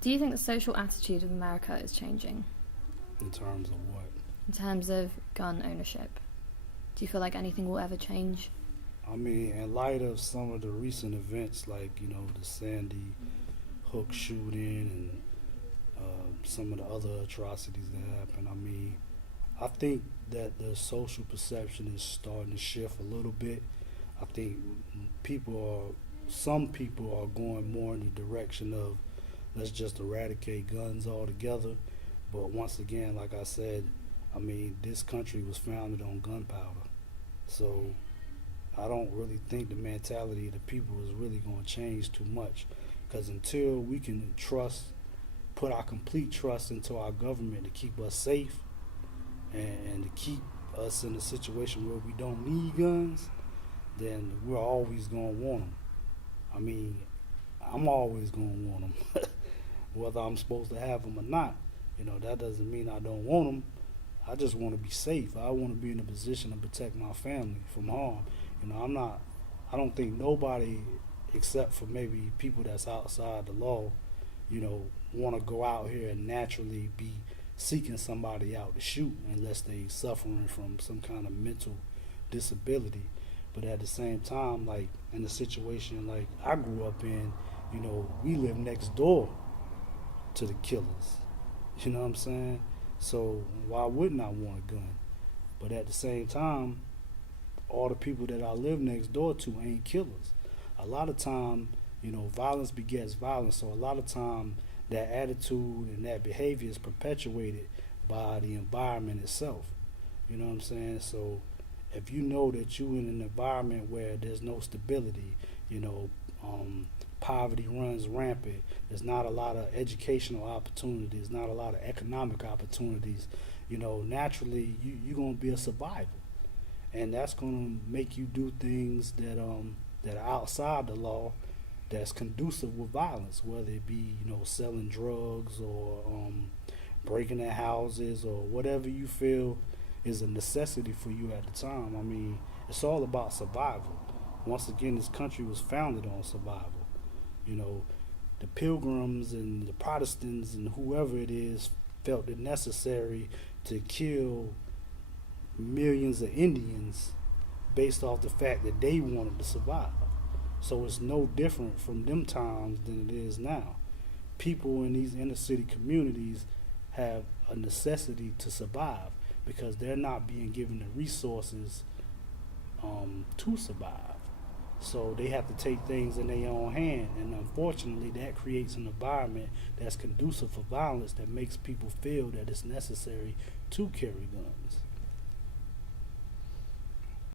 Do you think the social attitude of America is changing In terms of what? in terms of gun ownership? Do you feel like anything will ever change? I mean, in light of some of the recent events, like the Sandy Hook shooting and some of the other atrocities that happened, I mean, I think that the social perception is starting to shift a little bit. I think some people are going more in the direction of let's just eradicate guns altogether. But once again, like I said, I mean, this country was founded on gunpowder. So I don't really think the mentality of the people is really going to change too much. Because until we can put our complete trust into our government to keep us safe and to keep us in a situation where we don't need guns, then we're always going to want them. I mean, I'm always going to want them, whether I'm supposed to have them or not. That doesn't mean I don't want them. I just want to be safe. I want to be in a position to protect my family from harm. I'm not. I don't think nobody, except for maybe people that's outside the law, want to go out here and naturally be seeking somebody out to shoot unless they suffering from some kind of mental disability. But at the same time, like in the situation like I grew up in, we live next door to the killers. You know what I'm saying? So why wouldn't I want a gun? But at the same time, all the people that I live next door to ain't killers. A lot of time, violence begets violence. So a lot of time, that attitude and that behavior is perpetuated by the environment itself. You know what I'm saying? So if you know that you're in an environment where there's no stability, you know, poverty runs rampant, there's not a lot of educational opportunities, not a lot of economic opportunities, naturally you're going to be a survivor. And that's going to make you do things that are outside the law that's conducive with violence, whether it be, selling drugs or breaking in houses or whatever you feel is a necessity for you at the time. I mean, it's all about survival. Once again, this country was founded on survival. You know, the Pilgrims and the Protestants and whoever it is felt it necessary to kill millions of Indians based off the fact that they wanted to survive. So it's no different from them times than it is now. People in these inner city communities have a necessity to survive because they're not being given the resources to survive. So they have to take things in their own hand, and unfortunately, that creates an environment that's conducive for violence that makes people feel that it's necessary to carry guns.